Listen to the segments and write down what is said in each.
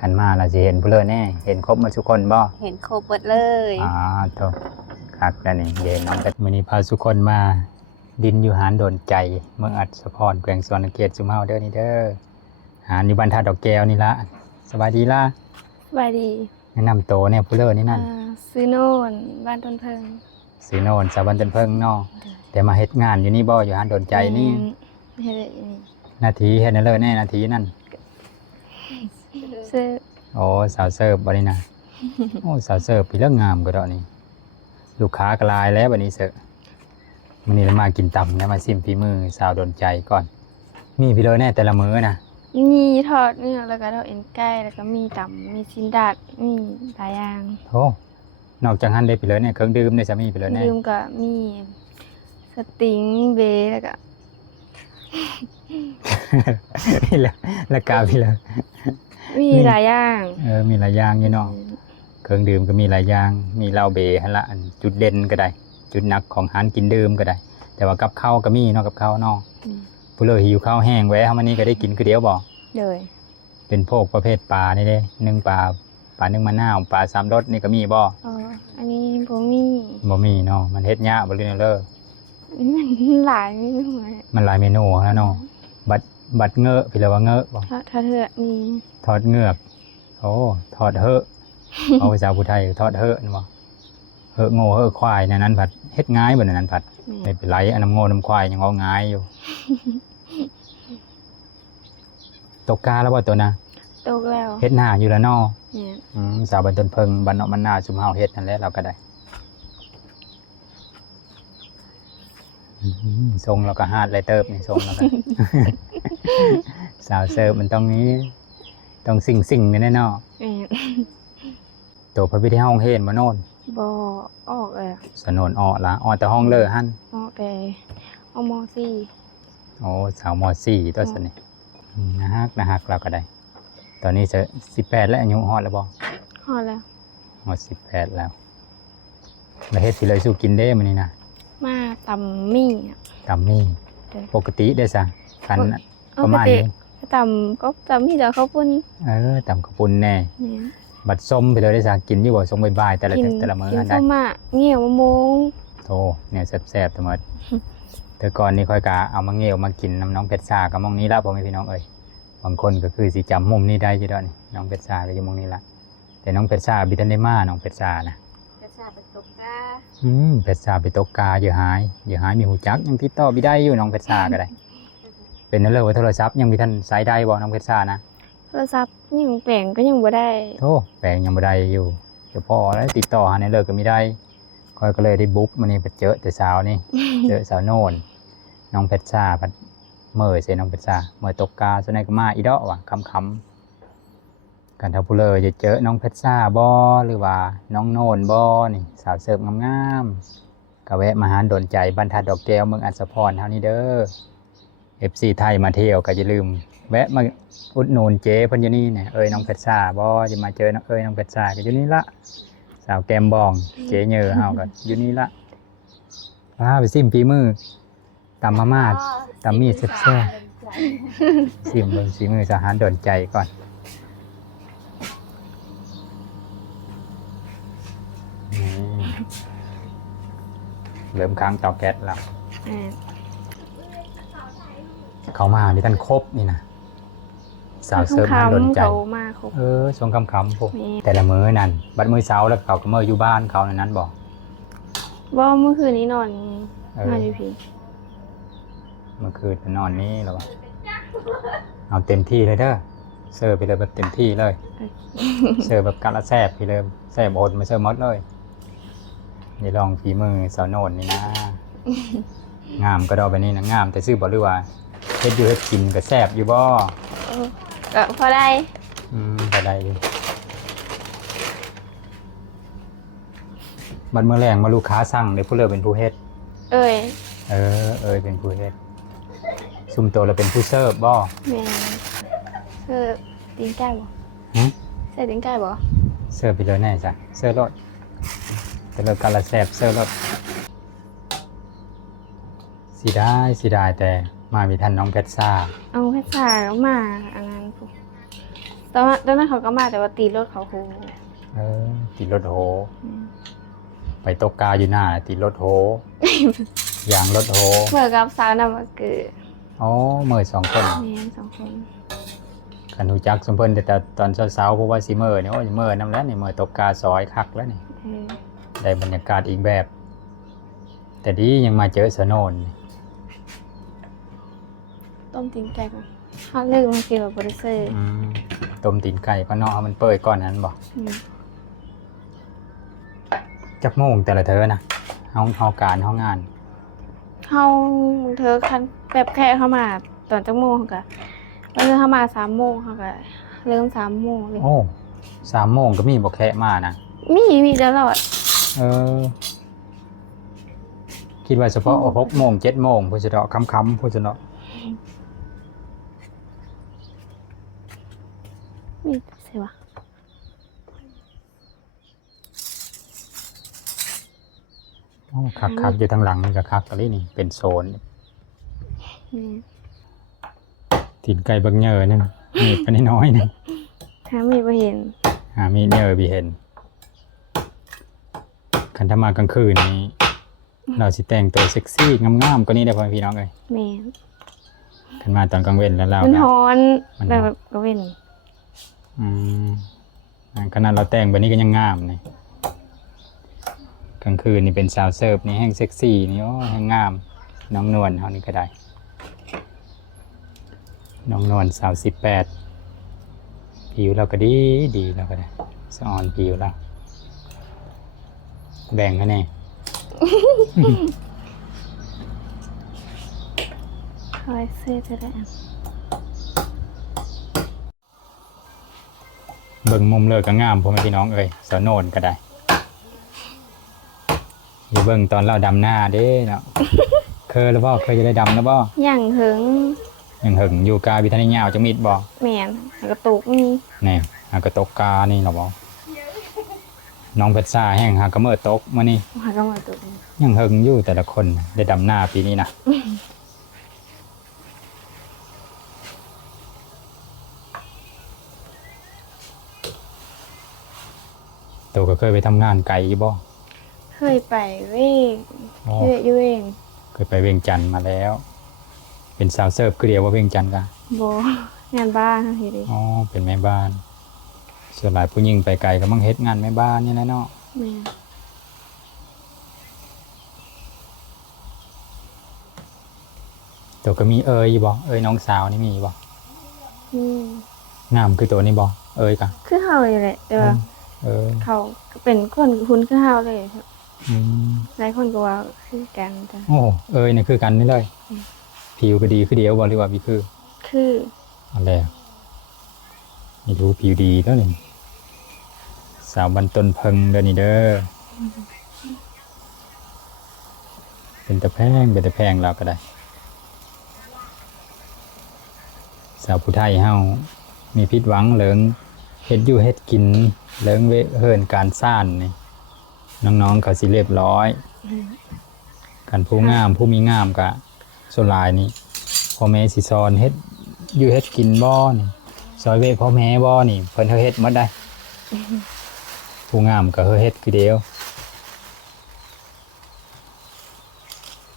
กันมาเราจะเห็นผู้เล่นแน่เห็นครบหมาทุกคนบ่เห็นครบหมดเลย โตคักแล้วนี่เด่นน้องกันมื้อนี้พาทุกคนมาดินอยู่หานโดนใจเมืองอัศพรแขวงสวรรณเขตสุมเฮาเด้อนี่เด้อหานอยู่บ้านท่าดอกแก้วนี่ละสบายดีล่ะสบายดีแนะนำโตเนี่ยผู้เล่นนี่นั่นซื้อโน่นบ้านต้นเพิงสีโนนสาวบ้านต้นเพิงเนาะแต่มาเฮ็ดงานอยู่นี่บ่อยู่หานโดนใจนี่เฮ็ดนาทีเฮ็ดนั่นเลยแน่นาทีนั่นเสื้อโอ้สาวเสิร์ฟบัดนี้นะ โอ้สาวเสิร์ฟพี่เรื่องงามก็ดอกนี่ลูกค้ากลายแล้วบัดนี้เสิร์ฟมื้อนี้เรามากินตำนะมาซิมฝีมือสาวโดนใจก่อนมีพี่เลยแน่แต่ละมื้อนะมีทอดเนื้อแล้วก็ทอดเอ็นไก่แล้วก็มีตำมีชิ้นดัดมีหลายอย่างโอ้นอกจากนั้นได้พี่เลยเนี่ยเครื่องดื่มได้สามีพี่เลยแน่ดื่มก็มีสติงเบแล้วก็ พี่เลยละกาพี่เลยมีหลายอย่างมีหลายอย่างอยู่เนาะเครื่องดื่มก็มีหลายอย่างมีเหล้าเบหั่นละอันจุดเด่นก็ได้จุดหนักของหานกินดื่มก็ได้แต่ว่ากับข้าวก็มีเนาะกับข้าวเนาะผู้เลยหิวข้าวแห้งแวะเฮามานี่ก็ได้กินคือเดียวบ่เลยเป็นพวกประเภทปลานี่เด้นึ่งปลานึ่งมะนาวปลาสามรสนี่ก็มีบ่อันนี้บ่มีเนาะมันเฮ็ดยากบ่เลยเด้อมันหลายเมนูมันหลายเมนูนะเนาะบัดเงอะพี่เลยว่าเงอะบ่ทอดเหือกนี่ทอดเงือกโอ้ทอดเหอะเอาภาษาผู้ไทยทอดเหอะนี่บ่เหอะโง่เหอะควายในนั้นผัดเฮ็ดง่ายบ่ในนั้นผัดไม่เป็นไรอันน้ำโง่น้ำควายยังเอาง่ายอยู่ตกกาแล้วบ่ตัวนะตกแล้วเฮ็ดหน้าอยู่แล้วเนาะเนี่ยสาวบ้านต้นเพิงบ้านเนาะมันหน้าชุมเฮาเฮ็ดนั่นแหละเราก็ได้ทรงเราก็ฮาดเลยเติบนี่ทรงเราก็ สาวเสิร์ฟมันต้องนี้ต้องสิ่งนี่แน่เนาะตัวพระพิธีห้องเฮ็ดบ่โน่นบ่ออกสนวนออกละออกแต่ห้องเลอหั่นออกแต่เอาม.4 โอ้สาวม.4ตัวซะนี่นะฮักเราก็ได้ตอนนี้จะ18แล้วอายุฮอดแล้วบ่ฮอดแล้วฮอด18แล้วแล้วเฮ็ดสิเลยสู้กินเด้มื้อนี้นะมาตำมี่ปกติได้ซะกันประมาณนี้ตำก็ตำมี่แต่ข้าวปุ้นตำข้าวปุ้นแน่บัดส้มไปเลยได้ซะกินอยู่บ่ส้มบ่ายๆแต่ละมื้ออันใดกินส้มมะเงี้ยวมะม่วงโธ่เนี่ยแซ่บๆทั้งหมดแต่ก่อนนี้ค่อยกะเอามาเงี้ยวมากินน้ำน้องเพชรชากับมองนี้ละพ่อแม่พี่น้องเอ้ยบางคนก็คือสิจำมุมนี้ได้อยู่ดอกนี่น้องเพชรชาก็อยู่มุมนี้ละแต่น้องเพชรชาบิทันได้มาน้องเพชรชานะเพชรชาไปตกกาเพชรชาไปตกกาอย่าหายมีหูจักยังติดต่อบิได้อยู่น้องเพชรชาก็ได้เป็นนั่นเลยว่าโทรศัพท์ยังมีท่านสายได้บ่น้องเพชรชานะโทรศัพท์ยังแปลงก็ยังบ่ได้โธ่แปลงยังบ่ได้อยู่เฉพาะแล้วติดต่อหาในเลิกก็มีได้ค่อยก็เลยได้บุ๊กมื้อนี้ไปเจอแต่สาวนี่ เจอสาวโน่นน้องเพชรชาพัดเมื่อใส่น้องเพชรชาเมื่อตกกาส่วนไหนก็มาอีดอกว่ะคำกันทับผู้เลยจะเจอน้องเพชรชาบ่หรือว่าน้องโน่นบ่นี่สาวเสิร์ฟงามๆก็แวะมาหาโดนใจบรรทัดดอกแก้วเมืองอัศพรเท่านี้เด้อ FC ไทยมาเที่ยวก็อย่าลืมแวะมาอุดหนุนเจ๊เพิ่นอยู่นี่เนี่ยน้องเพชรชาบ่จะมาเจอน้องน้องเพชรชาก็อยู่นี่ละสาวแก้มบองเจ๊เหยื่อเฮาก็อยู่นี่ละพาไปซิมฝีมือตำมาม่าตำมีแซ่บๆซิมเบิ่งฝีมือสหารโดนใจก่อนเริ่มค้างเตาแก๊สแล้วเขามาดิท่านครบนี่นะสาวเสิร์ฟมาโดนใจช่วงค่ำๆพวกแต่ละมื้อนั่นบัดมื้อเช้าแล้วเขาก็มื้ออยู่บ้านเขาในนั้นบอกว่าเมื่อคืนนี้นอนอยู่พี่เมื่อคืนนอนนี้แล้วเอาเต็มที่เลยเด้อเสิร์ฟไปเลยแบบเต็มที่เลยเสิร์ฟแบบกะละแซ่บไปเลยแซ่บอดมาเสิร์ฟหมดเลยนี่ลองฝีมือสาวโน่นนี่นะงามก็ดอกแบบนี้นะงามแต่ซื้อบ่หรือว่าเฮ็ดอยู่เฮ็ดกินก็แซ่บอยู่บ่ก็พอได้พอได้ดิบัดมื้อแรงมาลูกค้าสั่งได้ผู้เลิกเป็นผู้เฮ็ดเป็นผู้เฮ็ดซุ่มโตแล้วเป็นผู้เสิร์ฟบ่แม่ตีนไก่บ่ใส่ตีนไก่บ่เสิร์ฟไปเลยแน่จ้ะเสิร์ฟรสแต่ละกะละแซ่บเสิร์ฟรสสิได้แต่มามีท่านน้องเพชรซ่าเอาเพชรซ่าแล้วมาอันนั้น ตอนนั้นเขาก็มาแต่ว่าตีรถเขาโห ติดรถโหไปตกกาอยู่หน้าติดรถโหยางรถโห เมื่อกับสาวนำมาเกิด อ๋อเมื่อ2 คน แม่น2 คน คันฮู้จักสมเพิ่นแต่ตอนเช้าๆเพราะว่าสิมื้อนี่โอ้ยมื้อนำแล้วนี่มื้อตกกาซอยคักแล้วนี่ เออ ได้บรรยากาศอีกแบบ แต่ดียังมาเจอสะโนน ต้มตีนไก่ก่อนเฮาเลือกมากินแบบบ่ได้ซื้อ ต้มตีนไก่ก็เนาะเอามันเปื่อยก่อนนั้นบ่ อืม จักโมงแต่ละเธอนะเฮาการเฮางาน เฮาเธอคันแบบแค่เข้ามาตอนจักโมงเขาก็แล้วเข้ามา3โมงเขาก็เริ่ม3โมงเลย โอ้3 โมงก็มีบ่แคะมานะ มีตลอด คิดว่าเฉพาะ6 โมง 7 โมงพุ่นสิเนาะค่ำๆพุ่นสิเนาะ มีสิวะ โอ้คักๆอยู่ทางหลังนี่ก็คักกะลินี่เป็นโซน อืม ตีนไก่บักเหยอนึงมีดไปน้อยๆนึง ถ้ามีบ่เห็น หามีเหยอบ่เห็นคันถ้ามากลางคืนนี้เราสิแต่งตัวเซ็กซี่งามๆกว่านี้ได้พ่อแม่พี่น้องเอ้ย แม่น คันมาตอนกลางเว้นแล้วเรา มัน ก็ ฮ้อน มันฮ้อน แบบก็เว้น ขนาดเราแต่งแบบนี้ก็ยังงามเลยกลางคืนนี่เป็นสาวเสิร์ฟนี่แห้งเซ็กซี่นี่โอ้แห้งงาม น้องนวลเฮานี่ก็ได้ น้องนวลสาว18ผิวเราก็ดีเราก็ได้สะออนผิวเราแบ่งกันแน่ คอยซื้อจะได้อัน เบิ่งมุมเลิกก็งามพ่อแม่พี่น้องเอ้ยสาวโนนก็ได้อย่าเบิ่งตอนเราดำหน้าเด้เนาะ เคยแล้วบ่เคยจะได้ดำแล้วบ่ อย่างหึง ยังหึงอยู่กาวิทานยาวจะมิดบ่ แม่นแล้วก็ตุกมี แน่หากระตกกานี่เนาะบ่น้องเพชรซ่าแห้งหากระเมิดตกมานี่ หาก็มาตุก ยังหึงอยู่แต่ละคนได้ดำหน้าปีนี้นะตัวก็เคยไปทำงานไกลอยู่บ่ เคยไปเว้ง อ๋อ อยู่เอง เคยไปเวียงจันทน์มาแล้ว เป็นสาวเสิร์ฟคือเดียวว่าเวียงจันทน์กะ บ่งานบ้านเฮ็ดเอง อ๋อเป็นแม่บ้าน ส่วนหลายผู้หญิงไปไกลก็มังเฮ็ดงานแม่บ้านนี่แหละเนาะ แม่น ตัวก็มีเอ่ยอยู่บ่เอ่ยน้องสาวนี่มีบ่ อืม งามคือตัวนี้บ่เอ่ยกะ คือเฮาเลยแหละแต่ว่า เออ เขาก็เป็นคนคุ้นคือเฮาเลย อืม หลายคนก็ว่าคือกันจ้ะ โอ้เอ่ยนี่คือกันนี่เลย อืม ผิวก็ดีคือเดียวบ่หรือว่ามีคือ คือ เอาแล้วนี่ดูผิวดีแล้วนี่สาวบันต้นเพิงเด้อนี่เด้อเป็นตะแพงเราก็ได้ สาวผู้ไทยเฮามีพิษหวังเหลิงเฮ็ดอยู่เฮ็ดกินเหลิงเวเฮินการซ่านนี่น้องๆเขาสิเรียบร้อยกันผู้งามผู้มีงามกะส่วนหลายนี่พ่อแม่สิสอนเฮ็ดอยู่เฮ็ดกินบ่นี่ซอยเวพ่อแม่บ่นี่เพิ่นเฮ็ดหมดได้ผู้งามก็เฮ็ดคือเดียว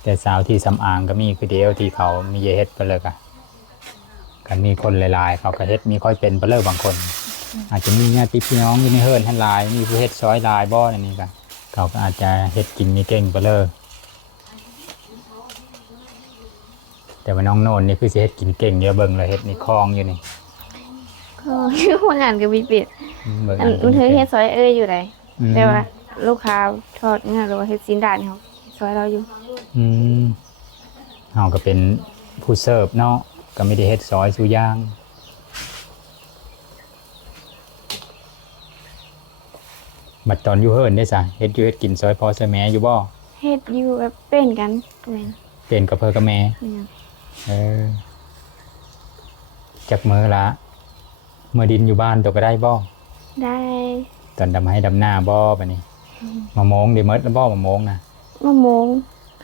แต่สาวที่สำอางก็มีคือเดียวที่เขามีเฮ็ดไปเลยกะกันมีคนหลายๆเขาก็เฮ็ดมีค่อยเป็นไปเลยบางคน อาจจะมีญาติพี่น้องอยู่ในเฮิรนให้หลายมีผู้เฮ็ดซอยหลายบ่อันนี้ก็เขาก็อาจจะเฮ็ดกินมีเก่งไปเลยแต่ว่าน้องโนนนี่คือสิเฮ็ดกินเก่งเดี๋ยวเบิ่งเลยเฮ็ดนี่คลองอยู่นี่ ก็คือว่างานก็มีปิด เบิ่ง อันมันเธอเฮ็ดซอยอยู่ได อืม แต่ว่าลูกค้าทอดงานหรือว่าเฮ็ดซีนดาดนี่เขาซอยเราอยู่ อืมเฮาก็เป็นผู้เสิร์ฟเนาะก็ไม่ได้เฮ็ดซอยสุอย่างบัดตอนอยู่เฮิรนได้ซะเฮ็ดอยู่เฮ็ดกินซอยพ่อซอยแม่อยู่บ่ เฮ็ดอยู่แบบเป็นกันแม่น เป็นกับเพิ่นกับแม่ แม่น เออจักมื้อละมื้อดินอยู่บ้านตัวก็ได้บ่ ได้ ตอนดำให้ดำหน้าบ่บัดนี้มะม่วงได้หมดแล้วบ่มะม่วงน่ะ มะม่วง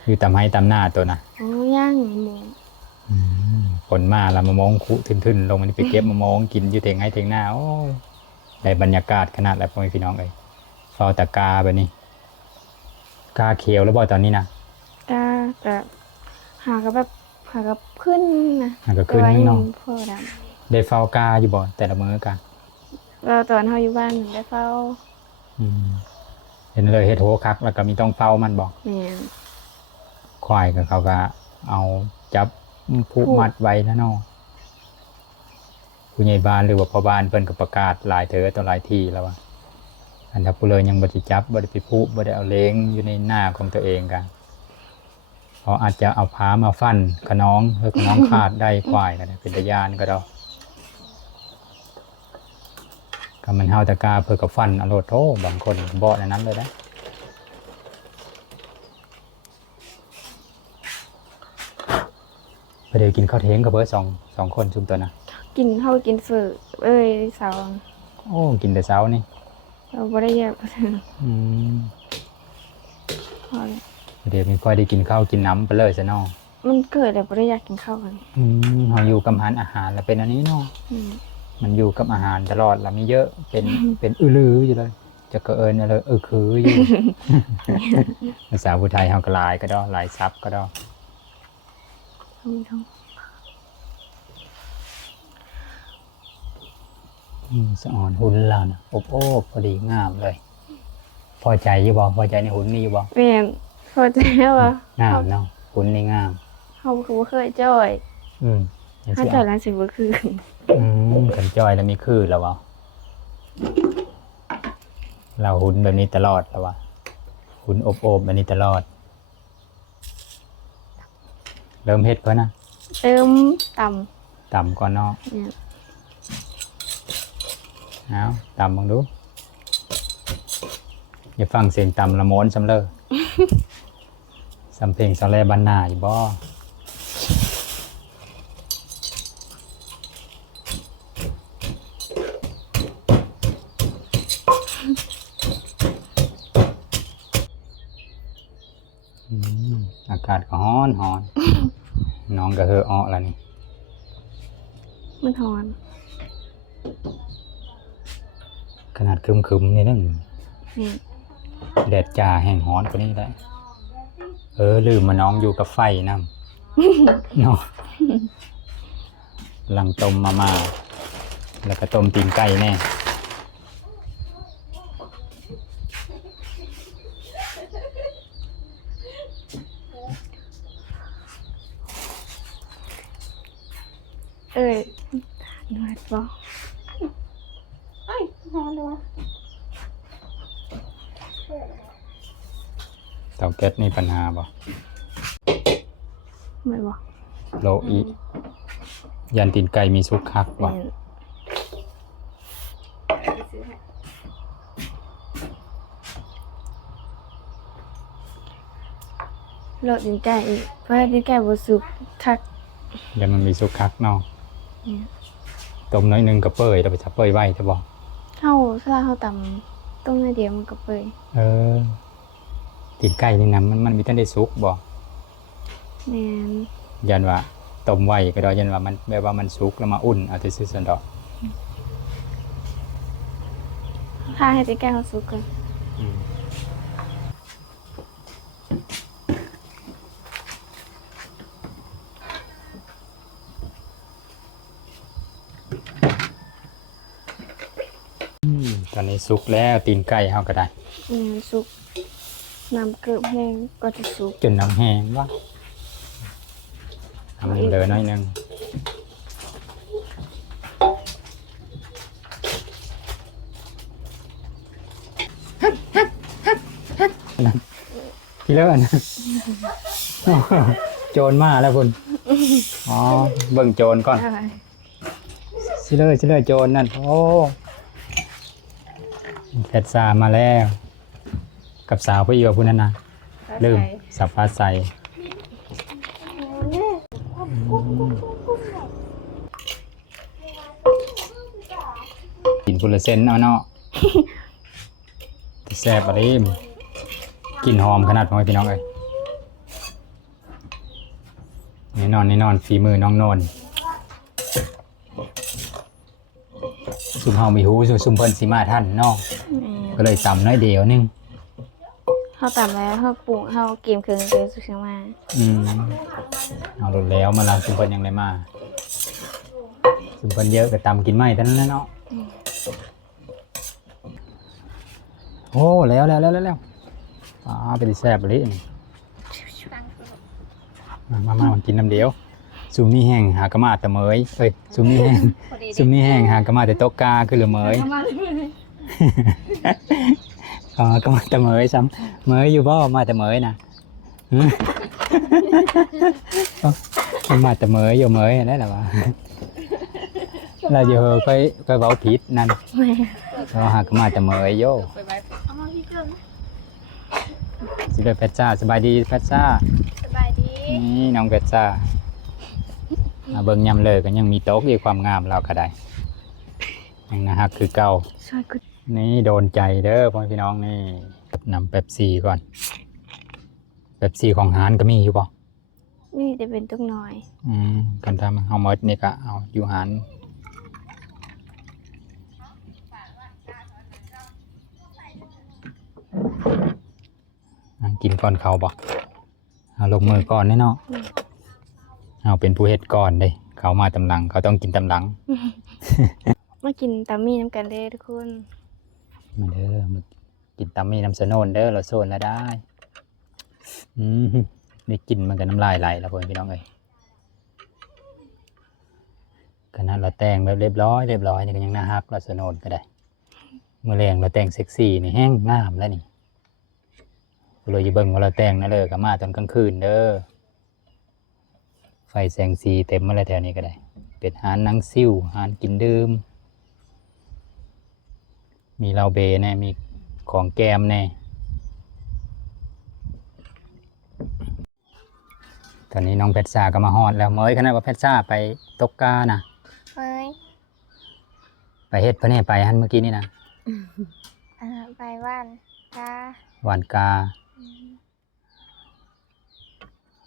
อยู่ตำให้ตำหน้าตัวน่ะ อ๋อย่างมะม่วง อืม ฝนมาแล้วมะม่วงคุทึนๆลงมันไปเก็บมะม่วงกินอยู่เถียงให้เถียงหน้าโอ้ยได้บรรยากาศขนาดแล้วพ่อแม่พี่น้องเอ้ยเฝ้าตะกาแบบนี้กาเขียวแล้วบ่ตอนนี้นะ ก็หากับแบบหากับขึ้นนะ หากับขึ้นนึงเนาะ พอด ได้เฝ้ากาอยู่บ่แต่ละมื้อกะ ำเราตอนเฮาอยู่บ้านได้เฝ้า อืมเห็นเลยเฮ็ดโหคักแล้วก็มีต้องเฝ้ามันบ่ แม่น ควายก็เขาก็เอาจับผูกมัดไว้แล้วเนาะผู้ใหญ่บ้านหรือว่าพ่อบ้านเพิ่นก็ประกาศหลายเถอต่อหลายที่แล้วว่าอันถ้าผู้เลยยังบ่ได้จับบ่ได้ไปผูกบ่ได้เอาเล้งอยู่ในหน้าของตัวเองกันเพราะอาจจะเอาผ้ามาฟันขน้องหรือขน้องขาดได้ควายก็ได้เป็นตะยานก็ได้ก็มันเฮาตะกาเพิ่นก็ฟันเอาโลดโธ่บางคนบ่ในนั้นเลยนะไปเดี๋ยวกินข้าวเทงกับเบิร์ดสองคนชุมตัวนะ กินเฮากินฝือเสาร์ โอ้กินแต่เช้านี่ เราบ่ได้เยอะ อืม พอแล้ว เดี๋ยวมีค่อยได้กินข้าวกินน้ำไปเลยซะเนาะ มันเกิดแต่บ่ได้อยากกินข้าวกัน เราอยู่กับอาหารแล้วเป็นอันนี้เนาะ อืม มันอยู่กับอาหารตลอดแล้วมีเยอะเป็นอื้อลืออยู่เลย จะเอิญอะไรคืออยู่ ภาษาพุทธไทยเฮาก็หลายก็ได้หลายซับก็ได้ ท้อง สะอ่อนหุ่นเรานะอบโอ้พอดีงามเลย พอใจอยู่บ่พอใจในหุ่นนี่อยู่บ่ แม่นพอใจว่าง ามเนาะหุ่นนี่งาม เฮาคือบ่เคยจ้อย ยัง ถ้า สิ จ้อ เอา ยแล้วสิบ่คือ กันจอยแล้วมีคือแล้ววะเราหุ่นแบบนี้ตลอดแล้ววะหุ่นอบโอบแบบนี้ตลอด เริ่มเฮ็ดเพิ่นนะ เติมต่ำ ต่ำก่อนเนาะ เนี่ย เอาต่ำบังดูอย่าฟังเสียงต่ำละม้นสำเลอ สำเพลงสแลบ้านนาอยู่บ่อากาศก็ร้อนน้องก็เฮออ้อแล้วนี่ มันหอน ขนาดคึมๆนี่นั่น นี่ แดดจ้าแห้งร้อนกว่านี้ได้ลืมมาน้องอยู่กับไฟน้ำ เนาะหลังต้มมาแล้วก็ต้มตีนไก่แน่ นวดบ่ หอมเลยวะ เตาแก๊สนี่ปัญหาบ่ ไม่บ่ โลอียันตีนไก่มีสุกคักบ่ แม่นโลดดินไก่อีกเพราะดินไก่บ่สุกคัก ยันมันมีสุกคักเนาะ เนี่ย ต้มน้อยหนึงก็เปื่อยแล้วไปทับเปื่อยไว้ใช่บ่ เฮาสลาเฮาตำต้มน้อยเดียวมันก็เปื่อย ตีนไก่นี่นะมันมีแต่ได้สุกบ่ แม่น ยันว่าต้มไว้ก็ได้ยันว่ามันแบบว่ามันสุกแล้วมาอุ่นเอาแต่ซื่อๆซั่นดอก ถ้าให้ดินไก่เฮาสุกก่อน ตอนนี้สุกแล้วตีนไก่เฮาก็ได้ แม่นสุกน้ำเกือบแห้งก็จะสุก จนน้ำแห้งว่าทำเหลือน้อยหนึงพี่เลิศนะ โจรมาแล้วคุณอ๋อเบิ่งโจรก่อน อะไร สิเลยโจรนั่นโอ้แพทซามาแล้ว กับสาวผู้อีกว่าผู้นั้นนะลืมสับฟ้าใสกินพุละเซนเอาเนาะ แต่แซ่บอะไรกินหอมขนาดพ่อแม่พี่น้องเอ้ยนี่นอนฝีมือน้องโนน ซุมเฮามีหูซุมเพิ่นสิมาทันเนาะ แม่ ก็เลยต่ำน้อยเดียวนึง เฮาตามแล้วเฮาปรุงเฮาเกมเครื่องเจอสุขมา เอาลดแล้วมาลาซุมเพิ่นยังได้มาซุมเพิ่นเยอะก็ต่ำกินไม่เท่านั้นแหละเนาะโอ้แล้วเป็นแซ่บเลยนี่มากินน้ำเดียวซุมนี่แห้งหากะมาแต่เมยเอ้ยซุมนี่แห้งหากะมาแต่ตกกาคือเหลือเมย ก็มาแต่เมยซ้ำเมยอยู่บ่มาแต่เมยนะมาแต่เมยอยู่เมยนั่นแหละวะเราอยู่ค่อยเว้าผิดนั่น แม่ เราหากมาแต่เมยโยสิเลยเพชรจ้าสบายดีเพชรจ้า สบายดี นี่น้องเพชรจ้าเบิ่งยำเลยก็ยังมีโต๊ะอีกความงามเราก็ได้ยังนะฮะคือเก่า ช่วยกู นี่โดนใจเด้อพ่อพี่น้องนี่นำเป๊ปซี่ก่อนเป๊ปซี่ของฮานก็มีอยู่ป่ะ นี่จะเป็นตุ๊กน้อย กันทำเอาหมดนี่ก็เอาอยู่ฮานกินก่อนเขาบ่เอาลงมือก่อนแน่เนาะเอาเป็นผู้เฮ็ดก่อนเด้เขามาตำหลังเขาต้องกินตำหลัง มากินตามี่น้ำกันเด้อทุกคน มาเด้อมากินตำมีน้ำสะโนนเด้อเราโซนแล้วได้ได้กินมันก็น้ำลายไหลแล้วพ่อพี่น้องเอ้ยขนาดเราแต่งแบบเรียบร้อยนี่ก็ยังน่าฮักเราสะโนนก็ได้เมื่อแรงเราแต่งเซ็กซี่นี่แห้งงามแล้วนี่เลยจะเบิ่งว่าเราแต่งนะเลยก็มาตอนกลางคืนเด้อไฟแสงสีเต็มมาแล้วแถวนี้ก็ได้เป็นหานนังซิ่วหานกินดื่มมีเหล้าเบแน่มีของแกมแน่ตอนนี้น้องเพชรซ่าก็มาฮอดแล้วเมยขนาดว่าเพชรซ่าไปตกกานะ เฮ้ย ไปเฮ็ดพะเนี่ยไปหันเมื่อกี้นี่นะ ไปว่านกา หวานกา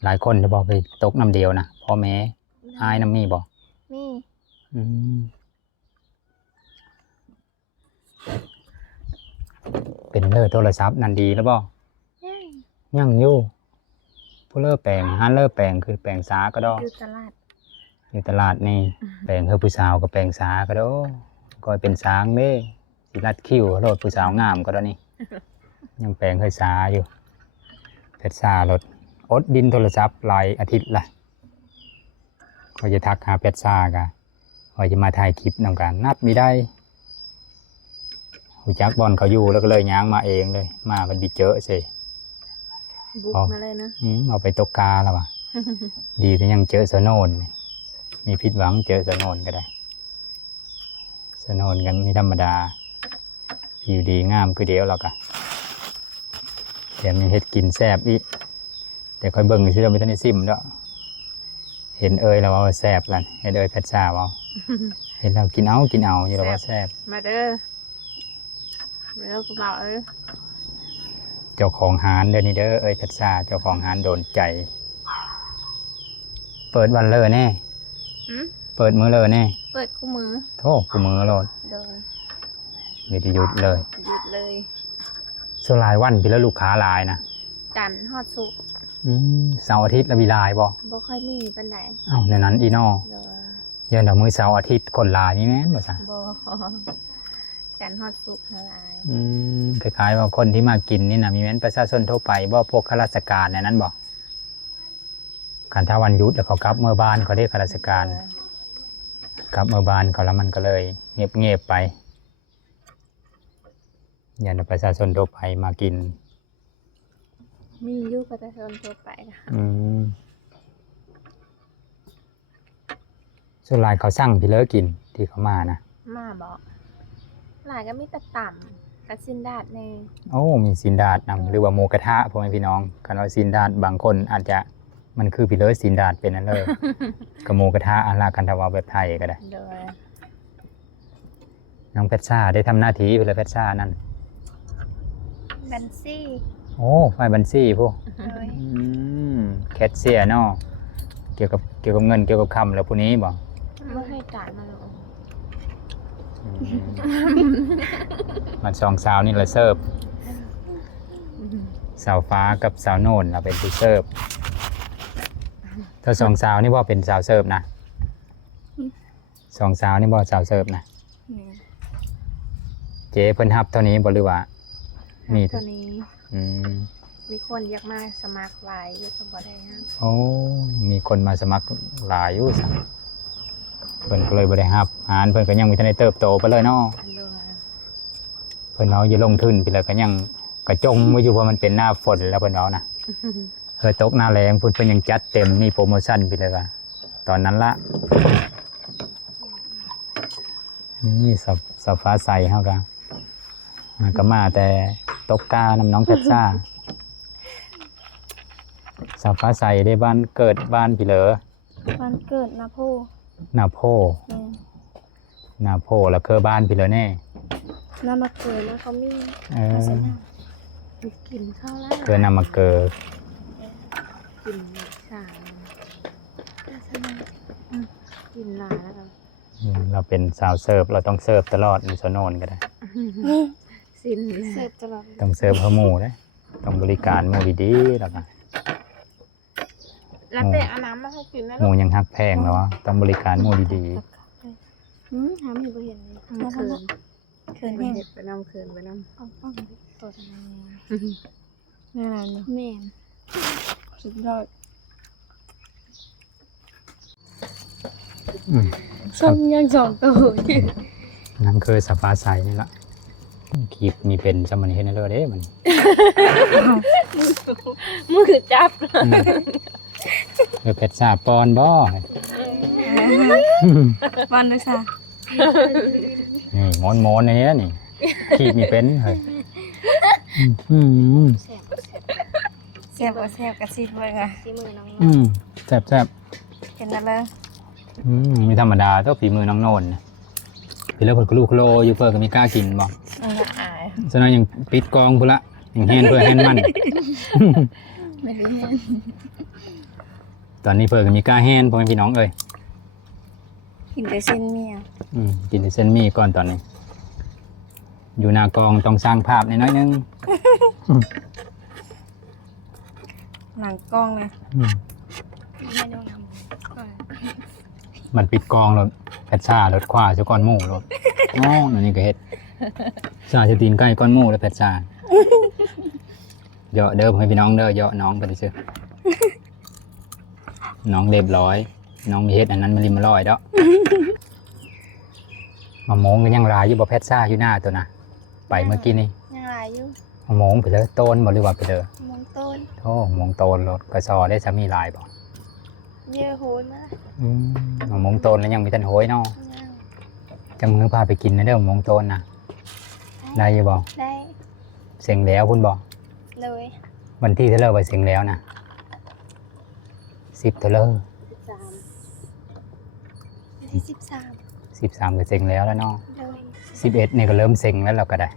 หลายคนจะบอกไปตกน้ำเดียวนะพ่อแม่อายน้ำมีบอก มี เป็นเลิศโทรศัพท์นันดีแล้วบ่ยังอยู่ผู้เลิศแปลงฮันเลิศแปลงคือแปลงสาก็ดอ อยู่ตลาด อยู่ตลาดนี่แปลงเฮือผู้สาวกับแปลงสาก็ดอก็เป็นสางเด้สิรัดคิ้วโลดผู้สาวงามก็ดอนี่ ยังแปลงเฮือสาอยู่เพชรสารถอดดินโทรศัพท์หลายอาทิตย์ละก็จะทักหาเพชรสากะก็จะมาถ่ายคลิปนำกันนัดไม่ได้หูจักบอลเขาอยู่แล้วก็เลยย้างมาเองเลยมาเป็นดิเจอสิ บุกมาเลยนะ เอาไปตกกาแล้วว่ะ ดีที่ยังเจอสะโนนมีผิดหวังเจอสะโนนก็ได้สะโนนกันไม่ธรรมดาผิวดีงามคือเดียวหรอกอะแถมยังเฮ็ดกินแซ่บอีกแต่ค่อยเบิ่งที่เราไม่ทันได้ซิมด้วยเห็นเอ่ยเราว่าแซ่บล่ะเห็นเอ่ยแพทชาว่า เห็นเรากินเอาอยู่เราว่าแซ่บ มาเด้อมาเด้อกูบอกเจ้าของหานเด้อนี่เด้อเอ้ยเพชรชาเจ้าของหานโดนใจ เปิดวันเลยแน่เปิดมือเลยแน่ เปิดคู่มือ โทษกูมือโลด โดน เดี๋ยวจะหยุดเลย หยุดเลย ส่วนหลายวันพี่แล้วลูกค้าหลายนะ จันทร์ฮอดสุกร์ เสาร์อาทิตย์แล้วมีหลายบ่ บ่ค่อยมีปานใด เอ้าในนั้นอีนอ โดน เย็นเดี๋ยวมือเสาร์อาทิตย์คนหลายนี่แม่นบ่ซะ บ่จันทร์ฮอดสุกร์หลาย คล้ายๆว่าคนที่มากินนี่นะมีแม่นประชาชนทั่วไปบ่พวกข้าราชการในนั้นบ่คันถ้าวันหยุดแล้วเขากลับเมื่อบ้านเขาเรียกข้าราชการกลับเมื่อบ้านเขาแล้วมันก็เลยเงียบๆไปอย่าให้ประชาชนทั่วไปมากิน มีอยู่ประชาชนทั่วไปค่ะ ส่วนหลายเขาสั่งพี่เลิกกินที่เขามานะ มาบอกหลายก็มีแต่ต่ำกับซินดาดใน โอ้มีซินดาดนำหรือว่าหมูกระทะพ่อแม่พี่น้องคันว่าซินดาดบางคนอาจจะมันคือพี่เลิกซินดาดเป็นนั่นเลย กับหมูกระทะอันละกันทว่าแบบไทยก็ได้ โดย น้องเพชรชาได้ทำหน้าที่พี่เลยเพชรชานั่น บันซี่ โอ้ไฟบัญชีพวก โดย แคชเชียร์เนาะเกี่ยวกับเงินเกี่ยวกับคำแล้วพวกนี้บอก ไม่ให้จ่ายมาหรอก มันสองสาวนี่ละเสิร์ฟสาวฟ้ากับสาวโน่นเราเป็นผู้เสิร์ฟถ้าสองสาวนี่บ่เป็นสาวเสิร์ฟนะสองสาวนี่บ่สาวเสิร์ฟนะเจ๊เพิ่นฮับเท่านี้บ่หรือว่ามี ตัวนี้ อืม มีคนอยากมาสมัครหลายอยู่สมบัติได้ครับ โอ้มีคนมาสมัครหลายอยู่สัเพิ่นก็เลยบ่ได้ฮับหารเพิ่นก็ยังมีทันได้เติบโตไปเลยเนาะ อันเดียวกัน เพิ่นเอาอย่าลงทุนไปเลยก็ยังกระจงไว้อยู่เพราะมันเป็นหน้าฝนแล้วเพิ่นเอานะตกหน้าแรงเพิ่นยังจัดเต็มนี่โปรโมชั่นไปเลยว่าตอนนั้นละนี่สับฟ้าใสเฮาก็มาแต่ตกกาน้ำน้องเพชรซ่าสับฟ้าใสได้บ้านเกิดบ้านพี่เหลอ วันเกิดนาโพ นาโพนาโพแล้วคือบ้านพี่เหลอแน่ นามาเกิดแล้วเขามี เออ มีกลิ่นข้าวแล้ว เกิดนามาเกิด กลิ่นชากินลาแล้วกัน เราเป็นสาวเสิร์ฟเราต้องเสิร์ฟตลอดมีโซโนนก็ได้ สิ้น เสร็จตลอด ต้องเสิร์ฟเพื่อหมู่ได้ต้องบริการหมู่ดีๆแล้วก็ แล้วแต่เอาน้ำมาให้กินนะ หมู่ยังฮักแพงแล้วอะต้องบริการหมู่ดี หาไม่เห็นเลย เขิน เขินแห้ง ไปน้ำเขินไปน้ เอาป้องตัวทำไม ำนี่อะไรเนาะ แม่น สุดยอด ๆ ส้มยังสองตัว นั่นคือสปาไซนี่ละคลิปมีเป็นสมันเห็นเลยเด้มัน มือจับ เพชรซาปอนบ่ วันเลยค่ะ นี่มอนๆในนี้นี่คลิปมีเป็นเฮ้ยอืม แซ่บก็แซ่บกระซิบเลยค่ะที่มือน้อง อืมแซ่บ เป็นอะไร ๆไม่ธรรมดาต้องฝีมือน้องโนนพี่แล้วเพิ่นก็ลูกโลอยู่เพิ่นก็มีกล้ากินบ่ อย่าอาย ฉะนั้นยังปิดกองพุ่นละยังแฮนเพื่อแฮนมัน ไม่ได้เห็น ตอนนี้เพิ่นก็มีกล้าแฮนพ่อแม่พี่น้องเอ้ย กินแต่เส้นเมี่ยง กินแต่เส้นหมี่ก่อนตอนนี้ อยู่หน้ากองต้องสร้างภาพนิดน้อยนึง หนังกล้องเลย อืม ไม่ต้องน มันปิดกองรถแพชซ่ารถขวาซะก้อนหมู่รถอ๋อนั่นนี่ก็เฮ็ดซาจะตีนใกล้ก้อนหมู่แล้วแพชซ่าเยาะเด้อพ่อแม่พี่น้องเด้อเยาะน้องไปซื่อน้องเรียบร้อย น้องมีเฮ็ดอันนั้นมันริมมาลอยเด้อมาโมงก็ยังหลายอยู่บ่แพชซ่าอยู่หน้าตัวน่ะไปเมื่อกี้นี่ ยังไรอยู่ มาโมงไปเลยโตนบ่หรือว่าไปเด้อ มองต้น โอ้มงโตนรถกระซอได้สามีหลายบ่ เยอะโหยมาก มงโตนแล้วยังมีทันโหยเนาะจะมือพาไปกินนะเด้อมงโตนนะได้อยังบ่ ได้ เสียงแล้วคุณบ่ เลย วันที่เท่าไรไปเสียงแล้วนะ10เท่าไร 13ที่13 ก็เสียงแล้วเนาะ เลย 11นี่ก็เริ่มเสียงแล้วเราก็ได้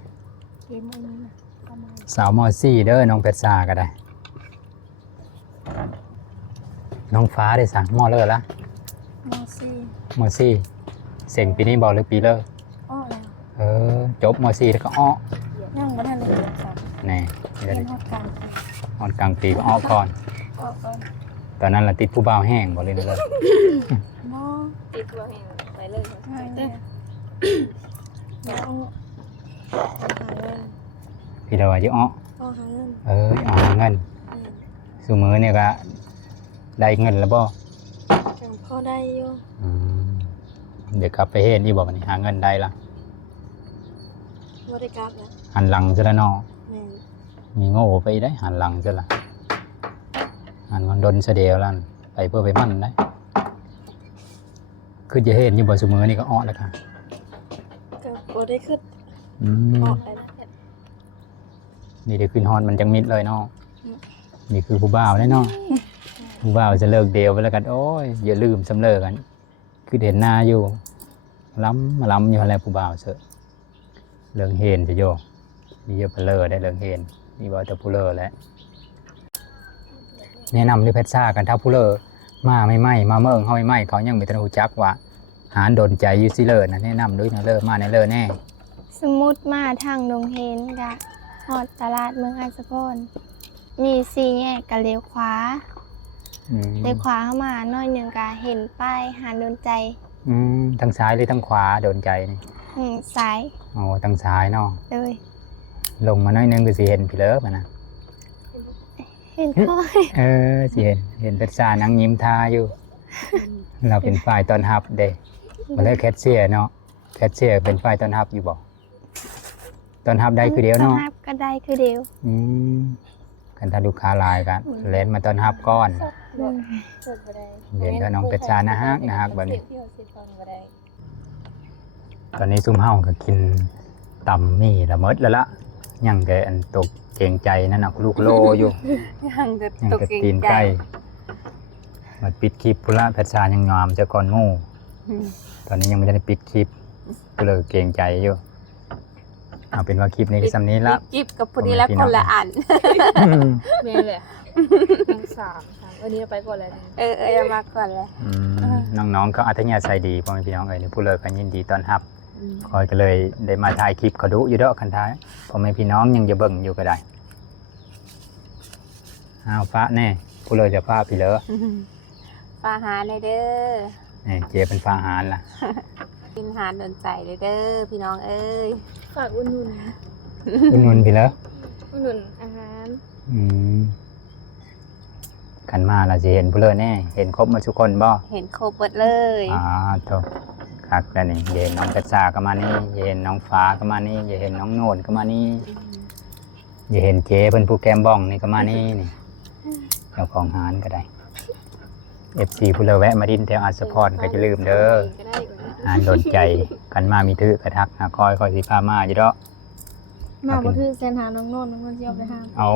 เกมอันนี้นะประมาณ สาวมอซี่เด้อน้องเพชรซ่าก็ได้ น้องฟ้าได้สั่งมอเลอร์ละ มอซี่ มอซี่เสียงปีนี้บ่หรือปีเลอร์ อ้อแล้ว จบมอซี่แล้วก็อ้อ ยังไม่ทันเลยครับ แน่ เล่นฮอดกัน ออนกลางปีก็อ้อก่อน อ้อก่อน ตอนนั้นเราติดผู้บ่าวแห้งบ่เลยเลย มอ ตีตัวเองไปเลย ใช่เลยแล้วหาเงิน พี่เดาว่าจะอ้อ อ้อหาเงิน อ้อหาเงินสุมือเนี่ยก็ได้เงินแล้วบ่ จังพอได้อยู่ เดี๋ยวกลับไปเฮ็ดนี่บ่บัดนี้หาเงินได้ละ บริการนะ หันหลังซะแล้วเนาะ แม่น มีโง่ไปได้หันหลังซะละหันมันดนซะเดียวลั่นไปเพื่อไปมั่นได้คือจะเฮ็ดอยู่บ่สุมือนี่ก็อ้อแล้วค่ะ ก็บ่ได้ขึ้น อืม ออกไปนะ นี่เดี๋ยวขึ้นฮอนมันจังมิดเลยเนาะนี่คือผู้บ่าวแน่เนาะผู้บ่าวจะเลิกเดียวไปแล้วกันโอ้ยอย่าลืมสำเลิกกัน คือเห็นหน้าอยู่ล้ำมาล้ำอยู่อะไรผู้บ่าวเสอะเรื่องเฮนจะโยมีเยอะเพลอได้เรื่องเฮนนี่ว่าแต่ผู้เลอแหล้วแนะนำด้วยเพชรซ่ากันถ้าผู้เลอมาไม่ไหมมาเมืองเขาไม่ไหมเขายังไม่ทันรู้จักว่า หารโดนใจอยู่สิเลอนะแนะนำด้วยนะเลอมาในเลอแน่ สมมุติมาทางดงเฮนกะฮอดตลาดเมืองอัสสะพรมี4แยกกะเลี้ยวขวา อืม เลี้ยวขวาเข้ามาหน้อยหนึงกะเห็นป้ายหาดโดนใจ ทางซ้ายหรือทางขวาโดนใจนี่ ซ้าย โอ้ทางซ้ายเนาะ เลย ลงมาหน้อยนึงก็สิเห็นพี่เลิฟอะนะ เห็นค่อย สิเห็นเป็ดซ่านั่งยิ้มท่าอยู่ เราเป็นฝ่ายต้อนรับเด้มาเลยแคชเชียร์เนาะแคชเชียร์เป็นฝ่ายต้อนรับอยู่บ่ต้อนรับได้คือเดียวเนาะ ต้อนรับก็ได้คือเดียว กันถ้าลูกค้าหลายกันแลนมาต้อนรับก่อน เลย สดบ่ได้ เห็นก็น้องเป็ดซ่านะฮักแบบนี้ เที่ยวสิฟังบ่ได้ ตอนนี้ซุ่มเฮาก็กินตำมี่ละเมิดแล้วละยังแต่อันตกเกรงใจนั่นน่ะลูกโลอยู่ ยังก็ ยัง ตก กระ เก่ง ตีน ใจ ใกล้มาปิดคลิปพุละแพทชายังงามจะก่อนงู อืม ตอนนี้ยังไม่ได้ปิดคลิปก็เลยเกรงใจอยู่เอาเป็นว่าคลิปนี้ก็สำนี้ละ จิบกับพอดีแล้วคนละอัน แม่เลยทั้งสามวันนี้เราไปก่อนเลยนะ เอามาก่อนเลย น้องๆก็อัธยาศัยดีพ่อแม่พี่น้องเอ๋ยนี่ผู้เลยก็ยินดีต้อนรับคอยก็เลยได้มาถ่ายคลิปเขาดูอยู่เด้อคันท้ายพ่อแม่พี่น้องยังจะเบิ่งอยู่ก็ได้เอาฟ้าแน่ผู้เลยจะฟ้าพี่เลอ ปลาหาในเด้อ นี่เจเป็นฟ้าหารล่ะ กินหารโดนใจเลยเด้อพี่น้องเอ้ย ฝากอุ่น คุณนุนพี่เลอ อุ่นอุ่นอาหาร ขันมาเราจะเห็นผู้เลยแน่เห็นครบหมาทุกคนบ่ เห็นครบหมดเลย โทษคักแล้วนี่เห็นน้องกระซาก็มานี่เห็นน้องฟ้าก็มานี่เห็นน้องโนนก็มานี่เห็นเจเพิ่นผู้แกมบ้องนี่ก็มานี่นี่เจ้าของหารก็ได้ FC ผู้เลอแวะมาดินแถวอัสสะพรก็จะลืมเด้อ ก็ได้ก่อน หารโดนใจกันมามีถือกระทักหาคอยสิพามาอยู่เด้อ มาบ่ถือเส้นหาน้องโน่นน้องโน่นสิเอาไปหา เอา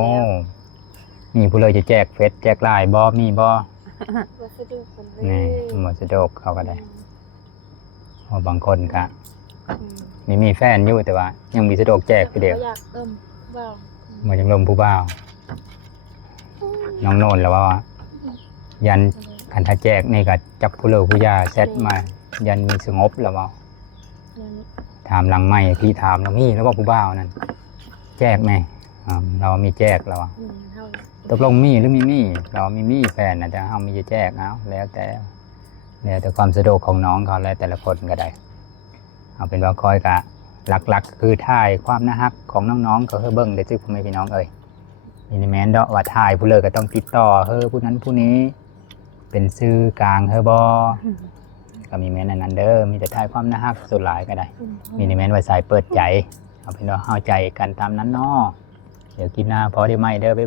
มีผู้เลยจะแจกเฟซแจกไลน์บ่มีบ่ วัสดุคนเล นี่ ย หมดสะดวกเขาก็ได้เพราะบางคนก็มีแฟนอยู่แต่ว่า ยังมีสะดวกแจกคือเดียว อยากว่าว เหมือนจังลมผู้บ่าวน้องโนนแล้วว่า ยันคันถ้าแจกนี่ก็จับผู้เลอผู้ยาเซตมา ยันมีสงบแล้วว่า ยัง ถามหลังไม่พี่ถามแล้วมีแล้วว่าผู้บ่าวนั่นแจกไหมเรามีแจกแล้วว่า เท่า ตกลงมีหรือมีเรามีแฟนนะแต่เรามีจะแจกเอาแล้วแต่ความสะดวกของน้องเขาแล้วแต่ละคนก็ได้เอาเป็นว่าคอยกะหลักๆ คือถ่ายความน่ารักของน้องๆก็เฮ้อเบิ้งได้ซึ่งพ่อแม่พี่น้องเอ่ยมินิแมนเดาะว่าถ่ายผู้เลยก็ต้องติดต่อเฮ้อผู้นั้นผู้นี้ เป็นซื้อกลางเฮ้อบอก็มีแมนอันนั้นเด้อมีแต่ถ่ายความน่ารักสุดหลายก็ได้มินิแมนว่าสายเปิดใจเอาเป็นว่าเข้าใจกันตามนั้นเนาะเดี๋ยวกินหน้าพอได้ไหมเด้อไป